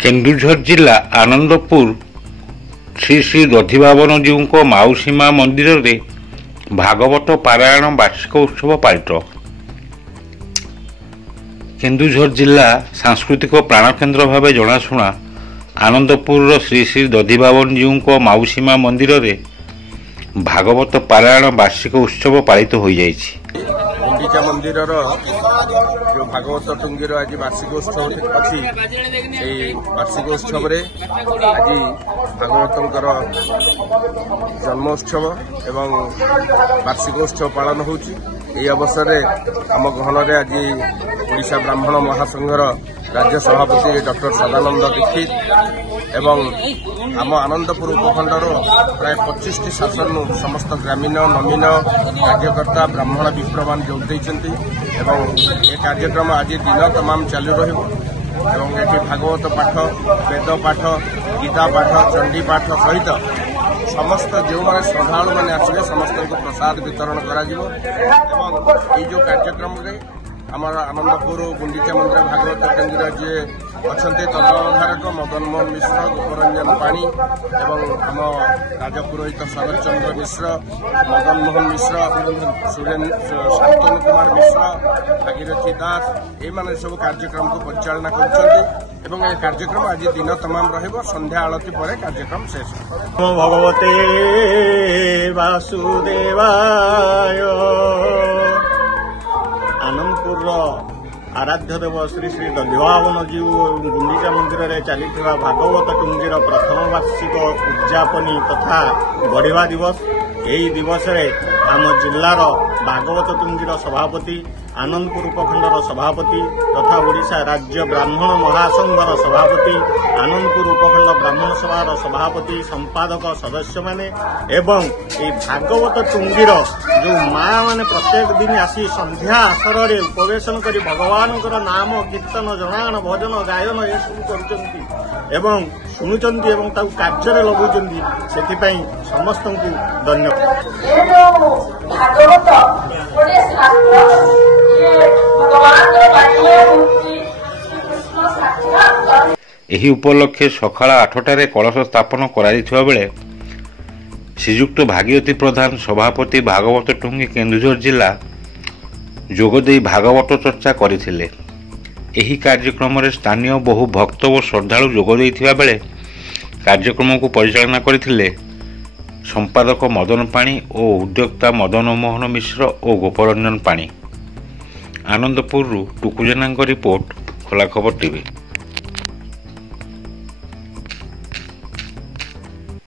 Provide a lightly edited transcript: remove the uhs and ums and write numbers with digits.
केन्दुझर जिला आनंदपुर श्री श्री दधिबाबनजीऊ मौसीमा मंदिर रे भागवत पारायण वार्षिक उत्सव पालित। केन्दुझर जिला सांस्कृतिक प्राणकेन्द्र भाव जनाशुना आनंदपुर श्री श्री दधिबाबनजीऊ मौसीमा मंदिर रे भागवत पारायण वार्षिक उत्सव पालित हो जाइछि। गुंडीचा मंदिर जो भागवत टुंगीर आज वार्षिक उत्सव अच्छी वार्षिक उत्सव आज भागवतर जन्मोत्सव एवं वार्षिकोत्सव पालन होची। अवसर आम गहन आज ओडिशा ब्राह्मण महासंघर राज्य सभापति डॉक्टर सदानंद दीक्षित एवं आम आनंदपुर उपखंडर प्राय 25टी शासन समस्त ग्रामीण नवीन कार्यकर्ता ब्राह्मण विप्रमान जोग देइछन्ति एवं ये कार्यक्रम आज दिन तमाम चालू रहिबो एवं एठी भागवत पाठ वेद पाठ गीता पाठ चंडी पाठ सहित समस्त जो मैंने श्रद्धालु मैंने आसवे समस्त को प्रसाद वितरण करा जिवो एवं ये जो कार्यक्रम रे आमर आनंदपुर गुंडीचा मंदिर भागवत टुंगीर जे अच्छे तदाधारक मदन मोहन मिश्र गोपरंजन पाणी एवं आम राजपुरोहित शरद चंद्र मिश्र मदन मोहन मिश्र शांतनु कुमार मिश्र भागीरथी दास ये सब कार्यक्रम को परिचालना कर कार्यक्रम आज दिन तमाम रहिबो। संध्या आलती पर कार्यक्रम शेष। भगवते वासुदेवाय आनंदपुर आराध्य देव श्री श्री दधिबाबनजीऊ गुंडीचा मंदिर में चली भागवत टुंगीर प्रथम वार्षिक उद्यापनी तथा बढ़िया दिवस। यही दिवस आम जिलार भागवत टुंगीर सभापति आनंदपुर उपखंडर सभापति तथा ओडिशा राज्य ब्राह्मण महासंघर सभापति आनंदपुर उपखंड ब्राह्मण सभार सभापति संपादक सदस्य माने एवं ये भागवत टुंगीर जो माँ माने प्रत्येक दिन आसी संध्या आसर उपवेशन कर भगवान नाम कीर्तन जनान भजन गायन ये सब कर शुणुचंती एवं कार्य लगुचंती से समस्त को धन्यवाद। एही उपलक्षे सकाळ 8टारे कलश स्थापन करा बेले श्रीजुक्त भागीरथी प्रधान सभापति भागवत टुंगी केन्दुझर जिला जोगदे भागवत चर्चा करथिले। एही कार्यक्रम रे स्थानीय बहु भक्त और श्रद्धालु जोग देइथिबा बेले कार्यक्रम को परिचालना करथिले संपादक मदन पाणी और उद्योक्ता मदन मोहन मिश्र और गोपरंजन पाणी। आनंदपुर टुकुजेना रिपोर्ट खोला खबर टीवी।